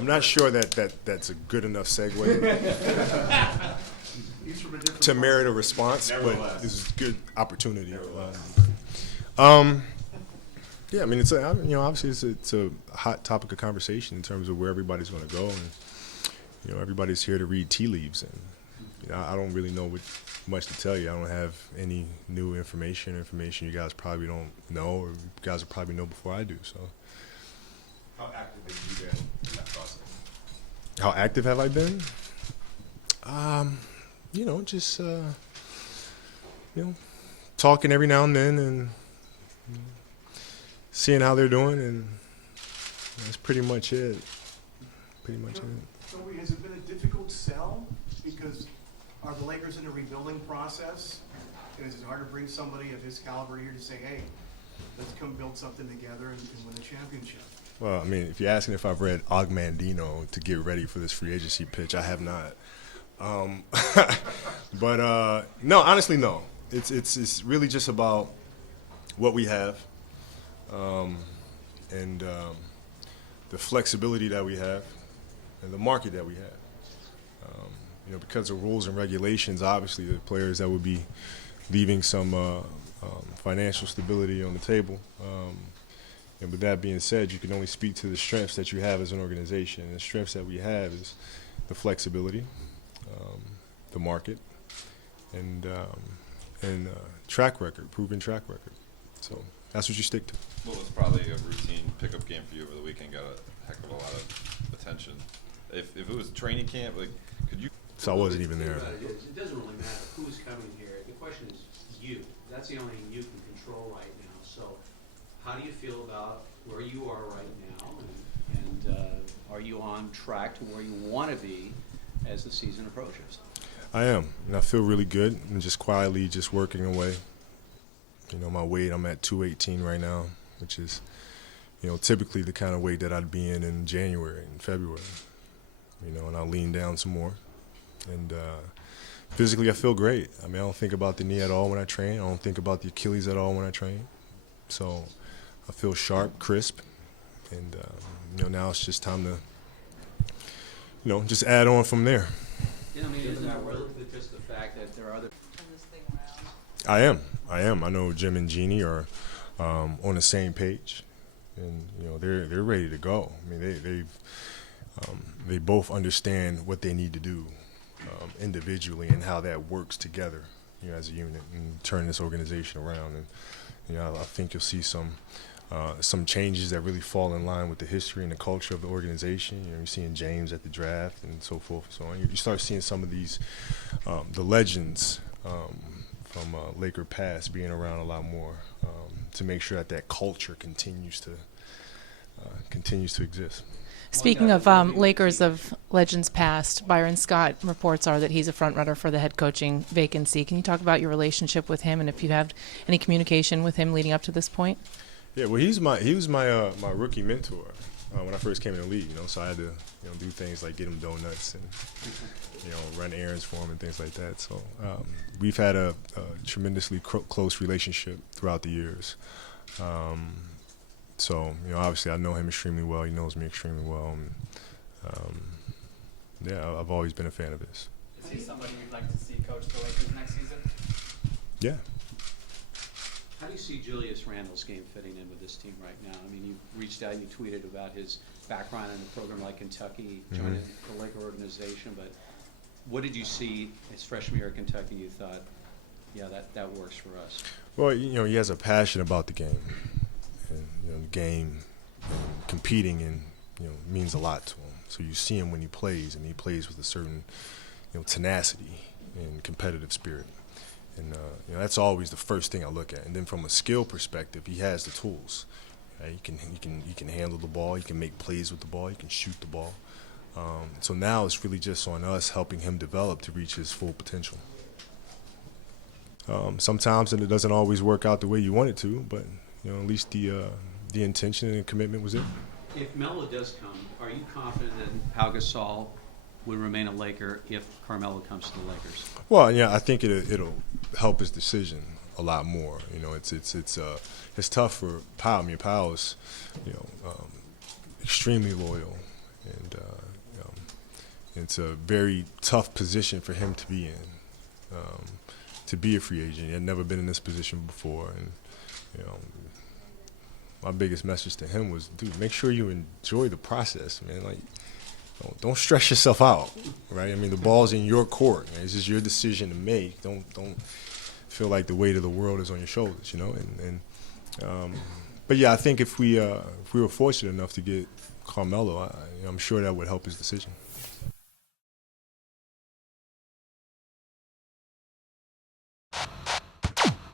I'm not sure that's a good enough segue to merit a response, but this is a good opportunity. Yeah, I mean, obviously it's a hot topic of conversation in terms of where everybody's going to go, and everybody's here to read tea leaves, and I don't really know much to tell you. I don't have any new information you guys probably don't know, or you guys will probably know before I do. So, how active have you been in that process? How active have I been? Just talking every now and then, and seeing how they're doing, and that's pretty much it. So has it been a difficult sell? Because are the Lakers in a rebuilding process? And is it hard to bring somebody of his caliber here to say, hey, let's come build something together and win a championship? Well, I mean, if you're asking if I've read Ogmandino to get ready for this free agency pitch, I have not. But no, honestly, no. It's really just about what we have, and the flexibility that we have, and the market that we have. Because of rules and regulations, obviously the players that would be leaving some financial stability on the table. And with that being said, you can only speak to the strengths that you have as an organization. And the strengths that we have is the flexibility, the market, and track record, proven track record. So that's what you stick to. Well, it's probably a routine pickup game for you over the weekend. Got a heck of a lot of attention. If it was training camp, could you? So I wasn't even there. It doesn't really matter who's coming here. The question is you. That's the only thing you can control right now. So how do you feel about where you are right now, and are you on track to where you want to be as the season approaches? I am, and I feel really good. I'm just quietly just working away. My weight, I'm at 218 right now, which is, typically the kind of weight that I'd be in January and February. And I'll lean down some more. And physically, I feel great. I mean, I don't think about the knee at all when I train. I don't think about the Achilles at all when I train. So I feel sharp, crisp, and now it's just time to, just add on from there. Isn't that relative to just the fact that there are other? I am. I know Jim and Jeannie are on the same page, and they're ready to go. I mean, they both understand what they need to do individually and how that works together, as a unit, and turn this organization around. And I think you'll see some changes that really fall in line with the history and the culture of the organization. You're seeing James at the draft and so forth and so on. You start seeing some of these the legends from Laker past being around a lot more to make sure that culture continues to exist. Speaking of Lakers of legends past, Byron Scott, reports are that he's a front runner for the head coaching vacancy. Can you talk about your relationship with him and if you have any communication with him leading up to this point? Yeah, well, he was my rookie mentor when I first came in the league. So I had to do things like get him donuts and run errands for him and things like that. So we've had a tremendously close relationship throughout the years. So, obviously I know him extremely well. He knows me extremely well. And, I've always been a fan of his. Is he somebody you'd like to see coach the Lakers next season? Yeah. How do you see Julius Randle's game fitting in with this team right now? I mean, you reached out, you tweeted about his background in a program like Kentucky, joining the Laker organization, but what did you see his freshman year at Kentucky you thought, yeah, that works for us? Well, he has a passion about the game. And the game, competing in, means a lot to him. So you see him when he plays, and he plays with a certain, tenacity and competitive spirit. And that's always the first thing I look at. And then from a skill perspective, he has the tools. He can handle the ball. He can make plays with the ball. He can shoot the ball. So now it's really just on us helping him develop to reach his full potential. Sometimes it doesn't always work out the way you want it to, but at least the intention and commitment was it. If Melo does come, are you confident that Pau Gasol would remain a Laker if Carmelo comes to the Lakers? Well, yeah, I think it'll help his decision a lot more. It's tough for Pau. I mean, Pau is extremely loyal and it's a very tough position for him to be in, to be a free agent. He had never been in this position before, and my biggest message to him was, dude, make sure you enjoy the process, man. Like, don't stress yourself out, right? I mean, the ball's in your court. Man. This is your decision to make. Don't feel like the weight of the world is on your shoulders, But yeah, I think if we were fortunate enough to get Carmelo, I'm sure that would help his decision.